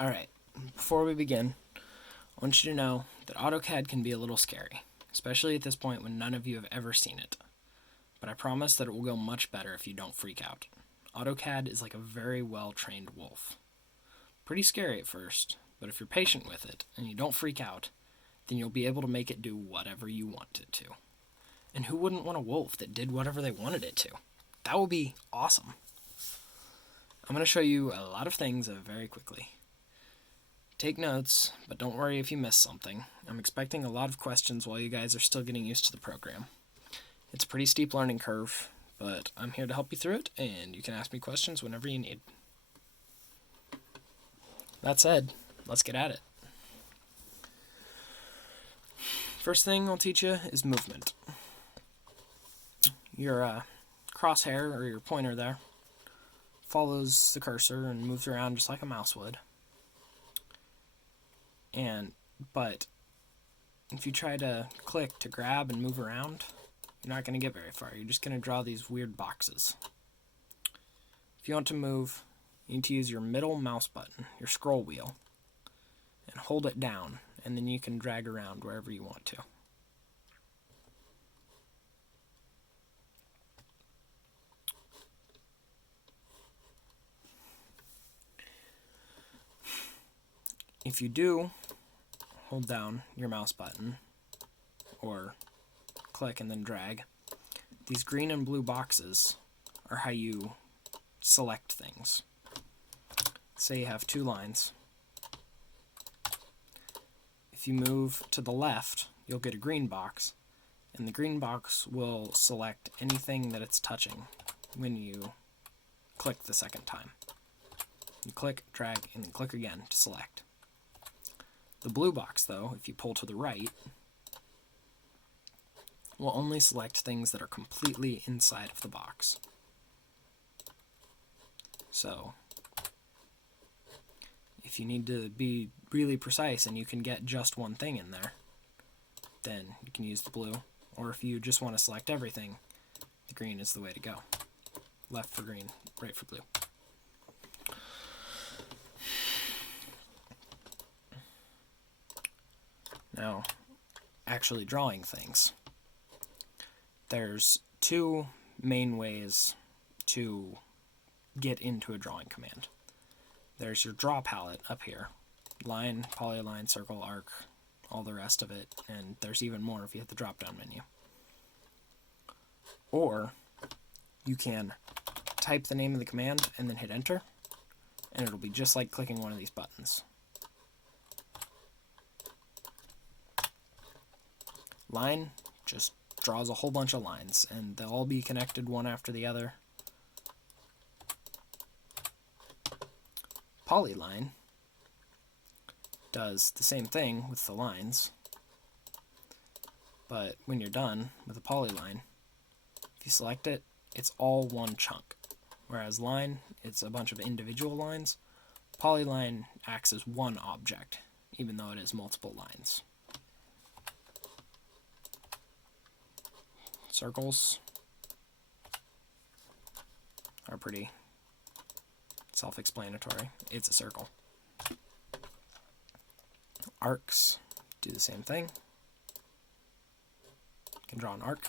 Alright, before we begin, I want you to know that AutoCAD can be a little scary, especially at this point when none of you have ever seen it. But I promise that it will go much better if you don't freak out. AutoCAD is like a very well-trained wolf. Pretty scary at first, but if you're patient with it and you don't freak out, then you'll be able to make it do whatever you want it to. And who wouldn't want a wolf that did whatever they wanted it to? That would be awesome. I'm going to show you a lot of things very quickly. Take notes, but don't worry if you miss something. I'm expecting a lot of questions while you guys are still getting used to the program. It's a pretty steep learning curve, but I'm here to help you through it, and you can ask me questions whenever you need. That said, let's get at it. First thing I'll teach you is movement. Your crosshair, or your pointer there, follows the cursor and moves around just like a mouse would. But if you try to click to grab and move around, you're not going to get very far. You're just going to draw these weird boxes. If you want to move, you need to use your middle mouse button, your scroll wheel, and hold it down, and then you can drag around wherever you want to. If you do hold down your mouse button, or click and then drag, these green and blue boxes are how you select things. Say you have two lines. If you move to the left, you'll get a green box, and the green box will select anything that it's touching when you click the second time. You click, drag, and then click again to select. The blue box, though, if you pull to the right, will only select things that are completely inside of the box. So, if you need to be really precise and you can get just one thing in there, then you can use the blue. Or if you just want to select everything, the green is the way to go. Left for green, right for blue. Now, actually drawing things. There's two main ways to get into a drawing command. There's your draw palette up here. Line, polyline, circle, arc, all the rest of it, and there's even more if you hit the drop-down menu. Or you can type the name of the command and then hit enter, and it'll be just like clicking one of these buttons. Line just draws a whole bunch of lines, and they'll all be connected one after the other. Polyline does the same thing with the lines, but when you're done with a polyline, if you select it, it's all one chunk. Whereas line, it's a bunch of individual lines. Polyline acts as one object, even though it is multiple lines. Circles are pretty self-explanatory. It's a circle. Arcs do the same thing. You can draw an arc,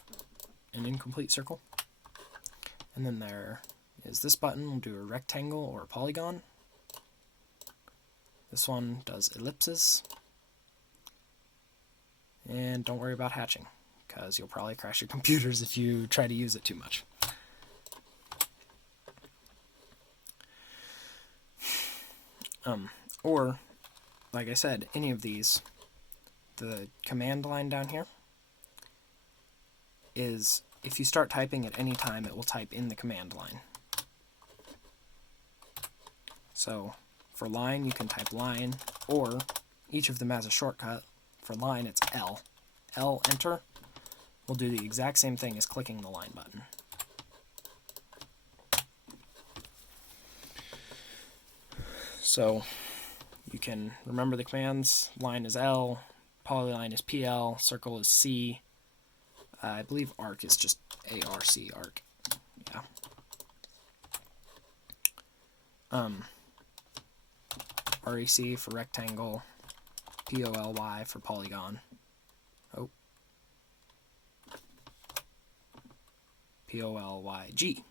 an incomplete circle. And then there is this button, will do a rectangle or a polygon. This one does ellipses. And don't worry about hatching, because you'll probably crash your computers if you try to use it too much. Or, like I said, any of these, the command line down here is, if you start typing at any time, it will type in the command line. So, for line, you can type line, or each of them has a shortcut. For line, it's L. L, enter, will do the exact same thing as clicking the line button. So, you can remember the commands. Line is L, polyline is PL, circle is C. I believe arc is just ARC, arc. Yeah. REC for rectangle, POLY for polygon. Oh. POLYG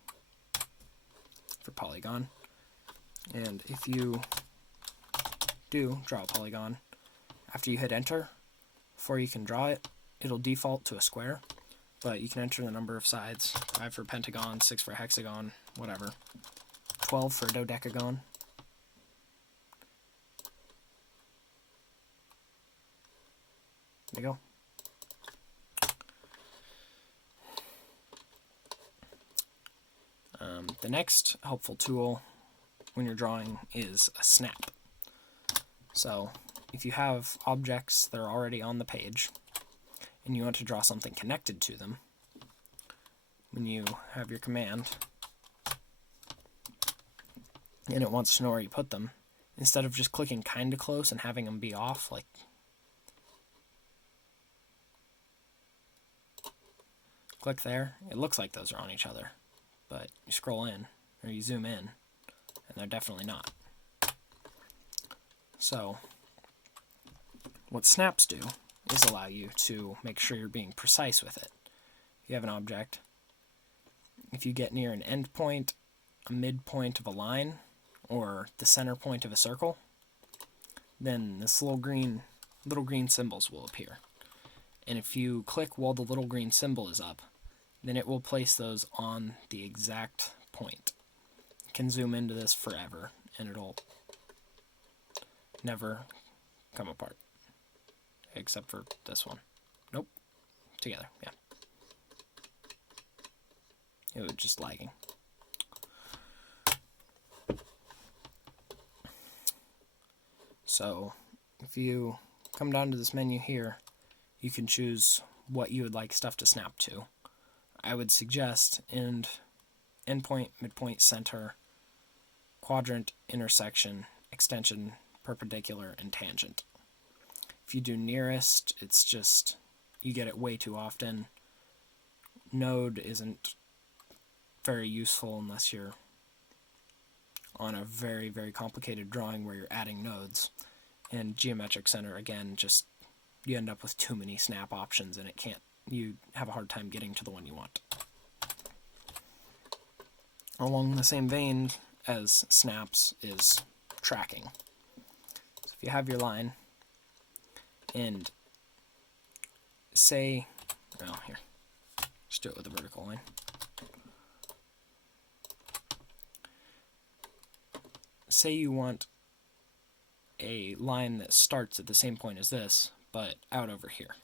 for polygon. And if you do draw a polygon, after you hit enter, before you can draw it, it'll default to a square, but you can enter the number of sides, 5 for pentagon, 6 for hexagon, whatever, 12 for dodecagon. There you go. The next helpful tool when you're drawing is a snap. So if you have objects that are already on the page and you want to draw something connected to them, when you have your command and it wants to know where you put them, instead of just clicking kind of close and having them be off, like click there, it looks like those are on each other, but you scroll in or you zoom in and they're definitely not. So what snaps do is allow you to make sure you're being precise with it. If you have an object, if you get near an end point, a midpoint of a line, or the center point of a circle, then this little green symbols will appear. And if you click while the little green symbol is up, then it will place those on the exact point. You can zoom into this forever, and it'll never come apart. Except for this one. Nope. Together, yeah. It was just lagging. So, if you come down to this menu here, you can choose what you would like stuff to snap to. I would suggest endpoint, midpoint, center, quadrant, intersection, extension, perpendicular, and tangent. If you do nearest, it's just, you get it way too often. Node isn't very useful unless you're on a very, very complicated drawing where you're adding nodes. And geometric center, again, just, you end up with too many snap options and you have a hard time getting to the one you want. Along the same vein as snaps is tracking. So if you have your line, and say, well, here, just do it with a vertical line. Say you want a line that starts at the same point as this, but out over here.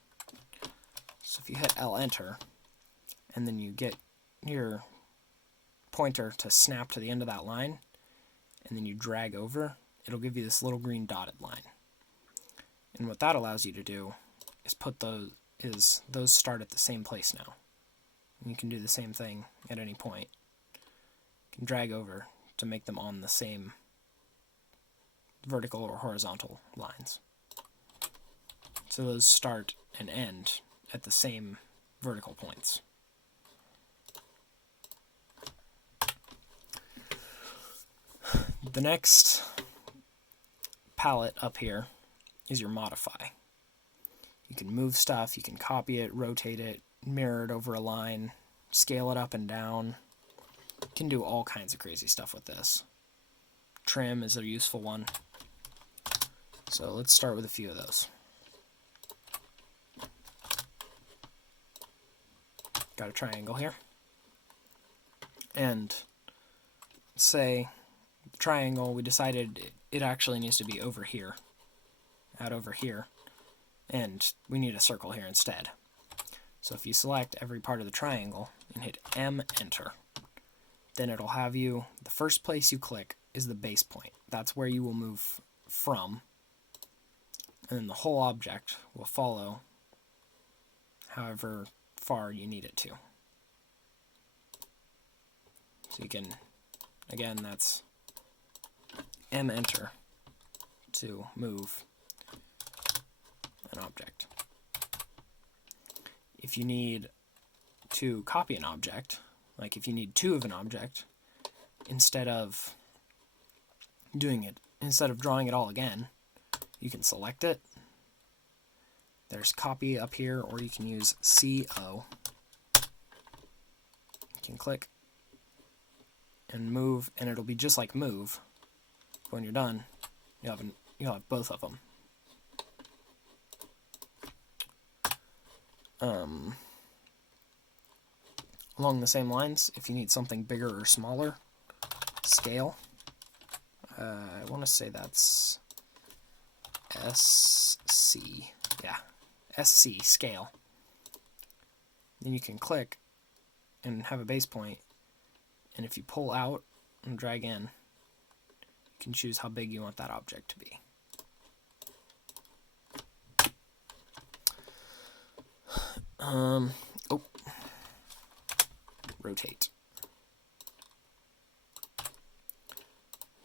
So if you hit L enter, and then you get your pointer to snap to the end of that line, and then you drag over, it'll give you this little green dotted line. And what that allows you to do is those start at the same place now. And you can do the same thing at any point. You can drag over to make them on the same vertical or horizontal lines. So those start and end at the same vertical points. The next palette up here is your modify. You can move stuff, you can copy it, rotate it, mirror it over a line, scale it up and down. You can do all kinds of crazy stuff with this. Trim is a useful one. So let's start with a few of those. Got a triangle here. And say the triangle, we decided it actually needs to be over here. Out over here, and we need a circle here instead. So if you select every part of the triangle and hit M, enter, then it'll have you, the first place you click is the base point. That's where you will move from, and then the whole object will follow however far you need it to. So you can, again, that's M, enter to move an object. If you need to copy an object, like if you need two of an object, instead of doing it instead of drawing it all again, you can select it. There's copy up here, or you can use CO. You can click and move, and it'll be just like move. When you're done, you'll have both of them. Along the same lines, if you need something bigger or smaller, scale. I want to say that's SC. Yeah, SC, scale. Then you can click and have a base point, and if you pull out and drag in, you can choose how big you want that object to be. Rotate.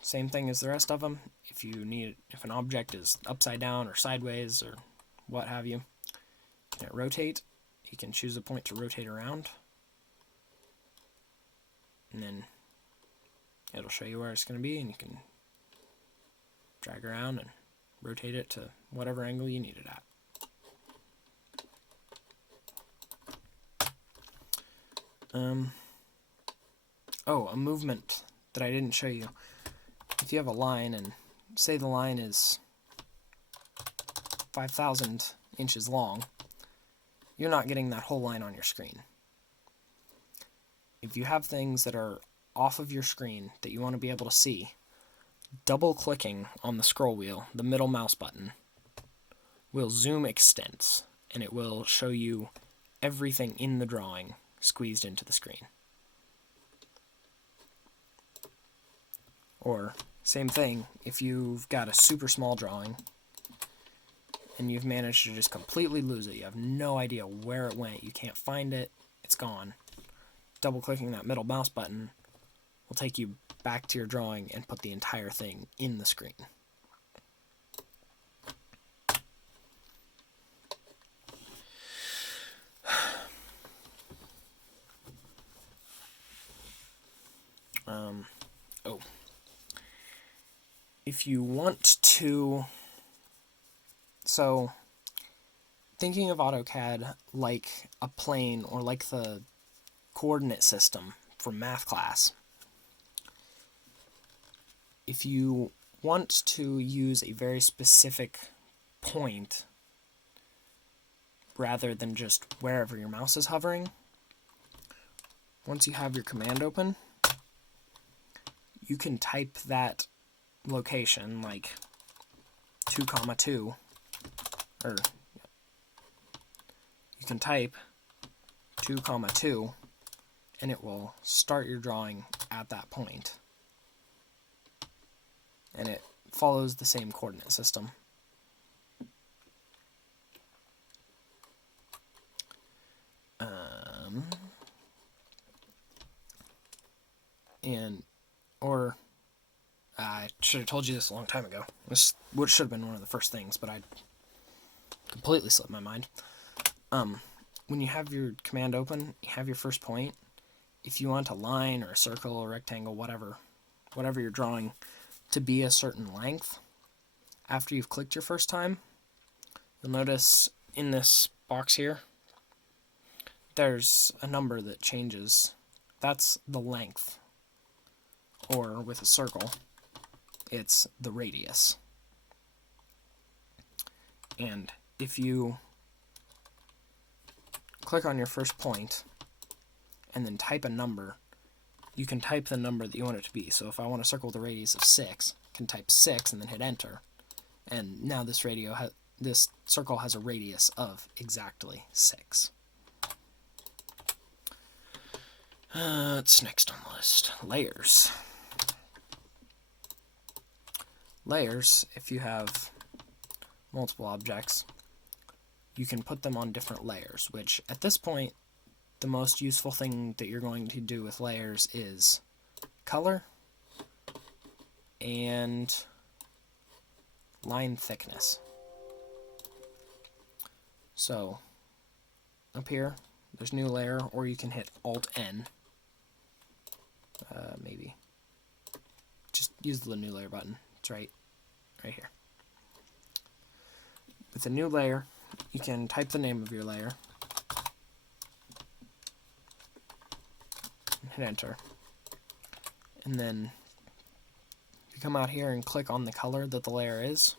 Same thing as the rest of them. If an object is upside down or sideways or what have you, you can hit rotate. You can choose a point to rotate around, and then it'll show you where it's going to be, and you can drag around and rotate it to whatever angle you need it at. A movement that I didn't show you. If you have a line, and say the line is 5,000 inches long, you're not getting that whole line on your screen. If you have things that are off of your screen that you want to be able to see, double-clicking on the scroll wheel, the middle mouse button, will zoom extents, and it will show you everything in the drawing squeezed into the screen. Or, same thing, if you've got a super small drawing and you've managed to just completely lose it, you have no idea where it went, you can't find it, it's gone. Double-clicking that middle mouse button will take you back to your drawing and put the entire thing in the screen. If you want to, so thinking of AutoCAD like a plane or like the coordinate system from math class, if you want to use a very specific point rather than just wherever your mouse is hovering, once you have your command open, you can type that location, like 2,2, or you can type 2,2, and it will start your drawing at that point. And it follows the same coordinate system. I should have told you this a long time ago. This should have been one of the first things, but I completely slipped my mind. When you have your command open, you have your first point. If you want a line or a circle or rectangle, whatever you're drawing to be a certain length, after you've clicked your first time, you'll notice in this box here, there's a number that changes. That's the length. Or with a circle, it's the radius. And if you click on your first point and then type a number, you can type the number that you want it to be. So if I want to circle the radius of 6, I can type 6 and then hit enter. And now this circle has a radius of exactly 6. What's next on the list? Layers. Layers, if you have multiple objects, you can put them on different layers, which at this point, the most useful thing that you're going to do with layers is color and line thickness. So, up here, there's new layer, or you can hit Alt-N. Maybe. Just use the new layer button. It's right right here. With a new layer, you can type the name of your layer, and hit enter, and then if you come out here and click on the color that the layer is,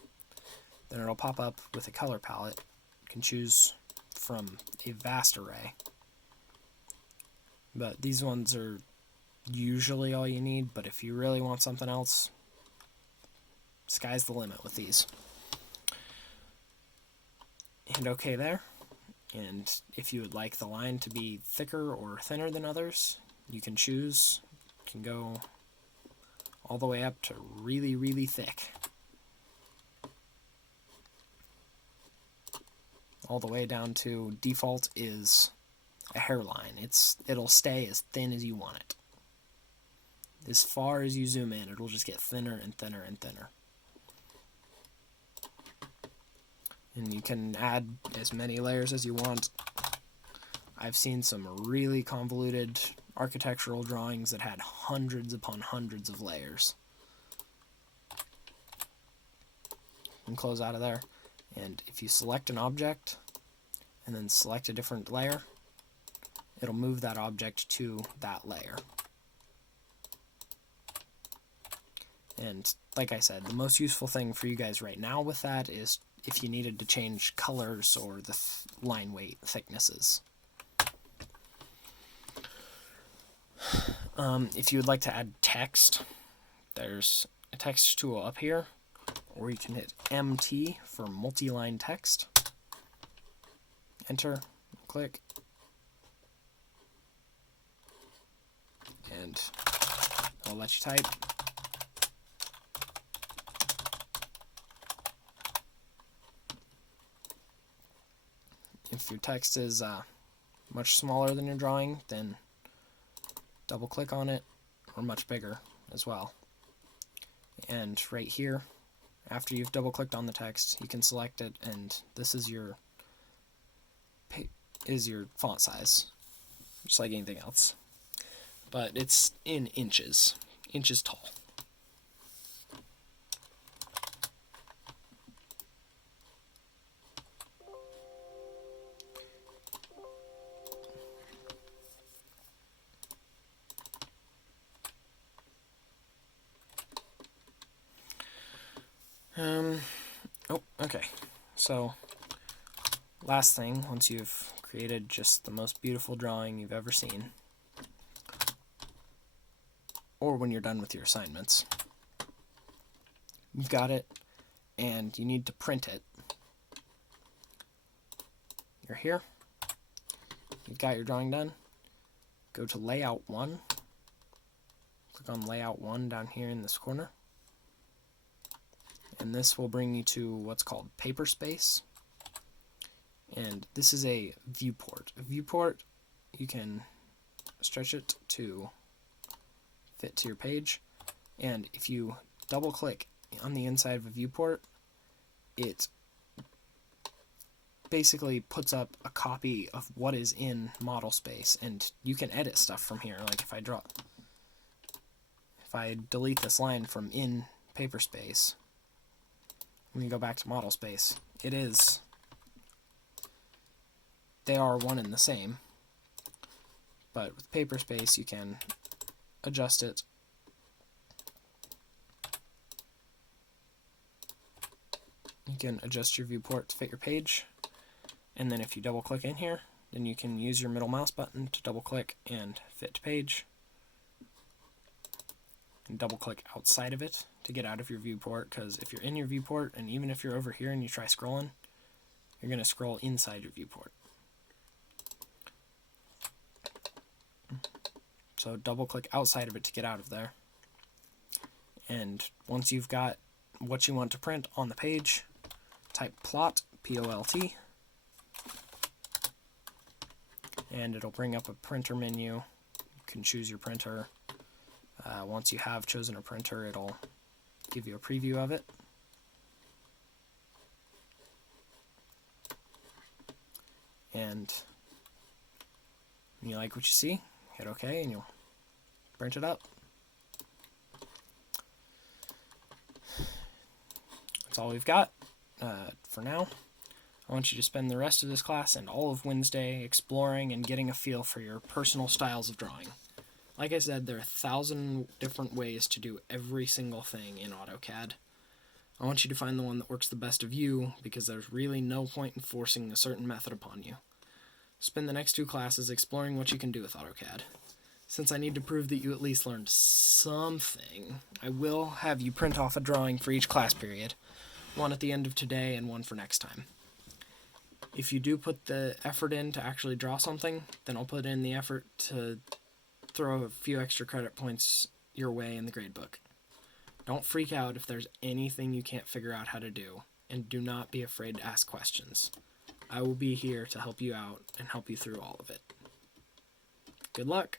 then it'll pop up with a color palette. You can choose from a vast array, but these ones are usually all you need, but if you really want something else, sky's the limit with these. Hit OK there, and if you would like the line to be thicker or thinner than others, you can choose. You can go all the way up to really, really thick. All the way down to default is a hairline. It'll stay as thin as you want it. As far as you zoom in, it'll just get thinner and thinner and thinner. And you can add as many layers as you want. I've seen some really convoluted architectural drawings that had hundreds upon hundreds of layers. And close out of there. And if you select an object and then select a different layer, it'll move that object to that layer. And like I said, the most useful thing for you guys right now with that is if you needed to change colors or the line weight thicknesses. If you would like to add text, there's a text tool up here, or you can hit MT for multi-line text. Enter, click, and I'll let you type. If your text is much smaller than your drawing, then double click on it, or much bigger as well. And right here, after you've double clicked on the text, you can select it, and this is your font size, just like anything else. But it's in inches tall. Okay, so last thing, once you've created just the most beautiful drawing you've ever seen, or when you're done with your assignments, you've got it, and you need to print it. You're here, you've got your drawing done, go to Layout 1, click on Layout 1 down here in this corner, and this will bring you to what's called paper space. And this is a viewport. A viewport, you can stretch it to fit to your page, and if you double click on the inside of a viewport, it basically puts up a copy of what is in model space, and you can edit stuff from here. Like if I delete this line from in paper space, when you go back to model space, they are one and the same, but with paper space you can adjust it. You can adjust your viewport to fit your page, and then if you double click in here, then you can use your middle mouse button to double click and fit to page, and double click outside of it to get out of your viewport, because if you're in your viewport, and even if you're over here and you try scrolling, you're going to scroll inside your viewport. So double click outside of it to get out of there. And once you've got what you want to print on the page, type plot, P-O-L-T, and it'll bring up a printer menu. You can choose your printer. Once you have chosen a printer, it'll give you a preview of it. And when you like what you see, hit OK and you'll print it up. That's all we've got for now. I want you to spend the rest of this class and all of Wednesday exploring and getting a feel for your personal styles of drawing. Like I said, there are 1,000 different ways to do every single thing in AutoCAD. I want you to find the one that works the best of you, because there's really no point in forcing a certain method upon you. Spend the next 2 classes exploring what you can do with AutoCAD. Since I need to prove that you at least learned something, I will have you print off a drawing for each class period, one at the end of today and one for next time. If you do put the effort in to actually draw something, then I'll put in the effort to throw a few extra credit points your way in the gradebook. Don't freak out if there's anything you can't figure out how to do, and do not be afraid to ask questions. I will be here to help you out and help you through all of it. Good luck!